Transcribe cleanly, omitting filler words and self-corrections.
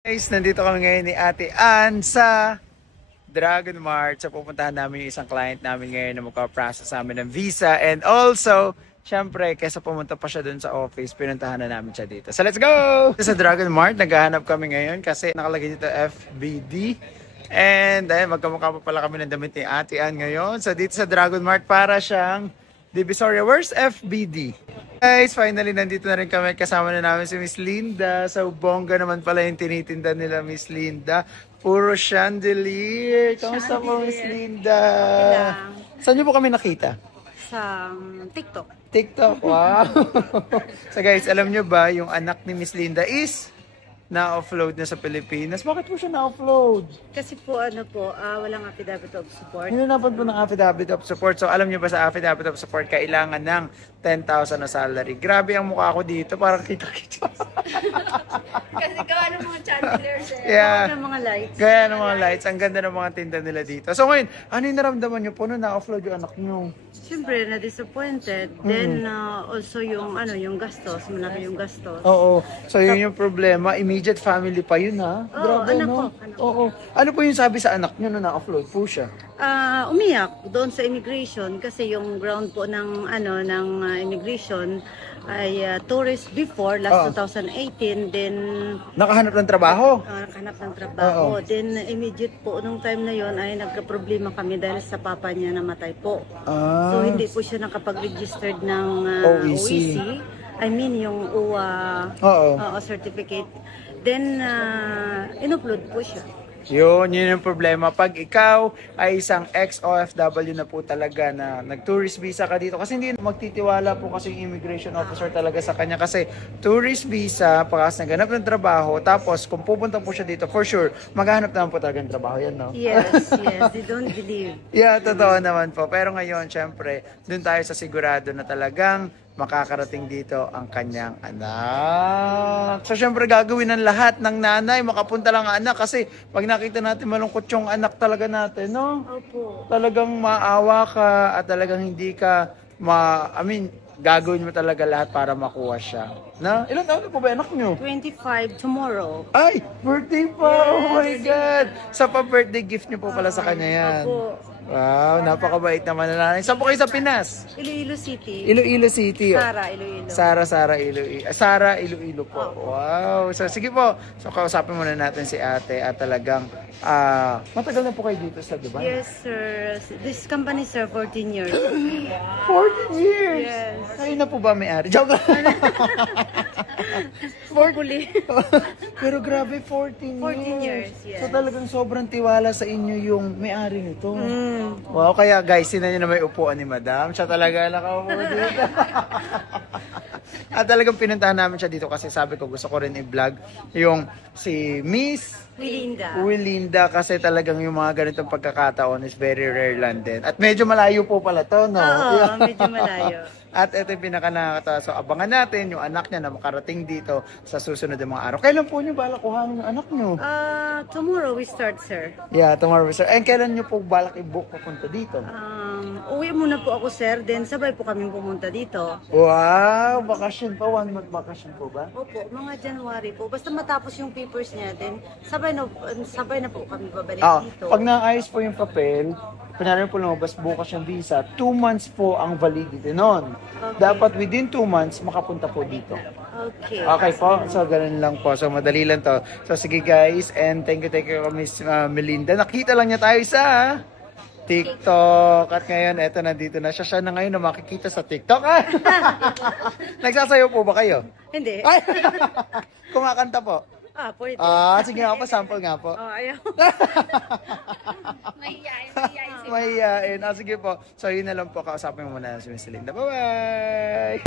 Guys, nandito kami ngayon ni Ate Ann sa Dragon Mart. So pupuntahan namin yung isang client namin ngayon na magpa-process sa amin ng visa. And also, syempre, kesa pumunta pa siya dun sa office, pinuntahan na namin siya dito. So let's go! Sa Dragon Mart, naghahanap kami ngayon kasi nakalagay dito FBD. And ayun, magkamukha pa pala kami ng damit ni Ate Ann ngayon. So dito sa Dragon Mart, para siyang Divisoria. Where's FBD? Guys, finally nandito na rin kami. Kasama na namin si Miss Linda. So bongga naman pala yung tinitinda nila, Miss Linda. Puro chandelier. Kamusta po, Miss Linda? Saan niyo po kami nakita? Sa TikTok. TikTok, wow. So guys, alam niyo ba, yung anak ni Miss Linda is na-offload na sa Pilipinas. Bakit po siya na-offload? Kasi po walang affidavit of support. Hinanapan po ng affidavit of support. So alam niyo ba sa affidavit of support, kailangan ng 10,000 na salary. Grabe ang mukha ko dito, parang kita-kita. Kasi gawa ng mga chandeliers Yeah. Gawa ng mga lights. Gaya ng mga lights. Ang ganda ng mga tinda nila dito. So ngayon, ano yung naramdaman niyo po nung na-offload yung anak niyo? Siyempre, na-disappointed. Then, also yung gastos. Malaki yung gastos. Oo. So yun yung problema. Immediate family pa yun, ha? Oo, Grabe, anak no? ko. Oo. Ano po yung sabi sa anak niyo nung na-offload po siya? Umiyak doon sa immigration kasi yung ground po ng immigration ay tourist before last 2018, then Nakahanap ng trabaho? nakahanap ng trabaho. Then immediate po nung time na yon ay nagka-problema kami dahil sa papa niya namatay po. So hindi po siya nakapag-registered ng OEC. I mean yung UWA certificate. Then in-upload po siya. Yun yung problema. Pag ikaw ay isang ex-OFW na po talaga na nag-tourist visa ka dito, kasi hindi magtitiwala po kasi yung immigration officer talaga sa kanya kasi tourist visa, pagkas naganap ng trabaho, tapos kung pupunta po siya dito, for sure, maghanap naman po talaga ng trabaho yan, no? Yes, they don't believe. Yeah, totoo naman po. Pero ngayon, syempre, dun tayo sa sigurado na talagang makakarating dito ang kanyang anak. So, syempre, gagawin ng lahat ng nanay, makapunta lang ang anak kasi pag nakita natin malungkot yung anak talaga natin, no? Opo. Talagang maawa ka at talagang hindi ka gagawin mo talaga lahat para makuha siya. Na? Ilang taon na po ba anak nyo? 25 tomorrow. Ay! Birthday pa! Oh my God! Sa pa-birthday gift nyo po pala sa kanya yan. Opo. Wow, napakabait naman na nanay. Saan po kayo sa Pinas? Iloilo City. Iloilo City. Sara, Iloilo. Sara, Iloilo po. Wow. So, sige po. So, kausapin muna natin si ate at talagang matagal na po kayo dito sa Dubai? Yes, sir. This company, sir, 14 years. 14 years? Yes. Kayo na po ba may-ari? Joke lang. Hopefully. Pero grabe, 14 years, yes. So, talagang sobrang tiwala sa inyo yung may-ari nito. Wow, kaya guys, sinan nyo na may upuan ni Madam. Siya talaga nakaupo dito. At talagang pinuntahan namin siya dito kasi sabi ko gusto ko rin i-vlog yung si Miss Wilinda kasi talagang yung mga ganitong pagkakataon is very rare lang din. At medyo malayo po pala to, no? Oo, medyo malayo. At ito yung pinaka-nakakatawa. So, abangan natin yung anak niya na makarating dito sa susunod ng mga araw. Kailan po niyo balak kuhanin yung anak niyo? Tomorrow we start, sir. Yeah, tomorrow, sir. And kailan niyo po balak i-book papunta dito? Uwi muna po ako, sir. Then sabay po kami pumunta dito. Wow! Bakasyon pa? 1 month bakasyon po ba? Opo, mga January po. Basta matapos yung papers niya, then sabay na po kami babalik dito. Pag naayos po yung papel, kunwari po lumabas bukas yung visa, 2 months po ang validity nun. Okay. Dapat within 2 months, makapunta po dito. Okay. Okay po, so ganun lang po. So madali lang to. So sige guys, and thank you Miss Melinda. Nakita lang niya tayo sa TikTok. At ngayon, eto nandito na siya. Siya na ngayon na makikita sa TikTok. Nagsasayaw po ba kayo? Hindi. Ay! Kumakanta po? Pwede. Sige nga po, sample nga po. Ayaw. Mahihain. Sige po. So yun na lang po. Kausapin mo muna si Miss Linda. Bye-bye!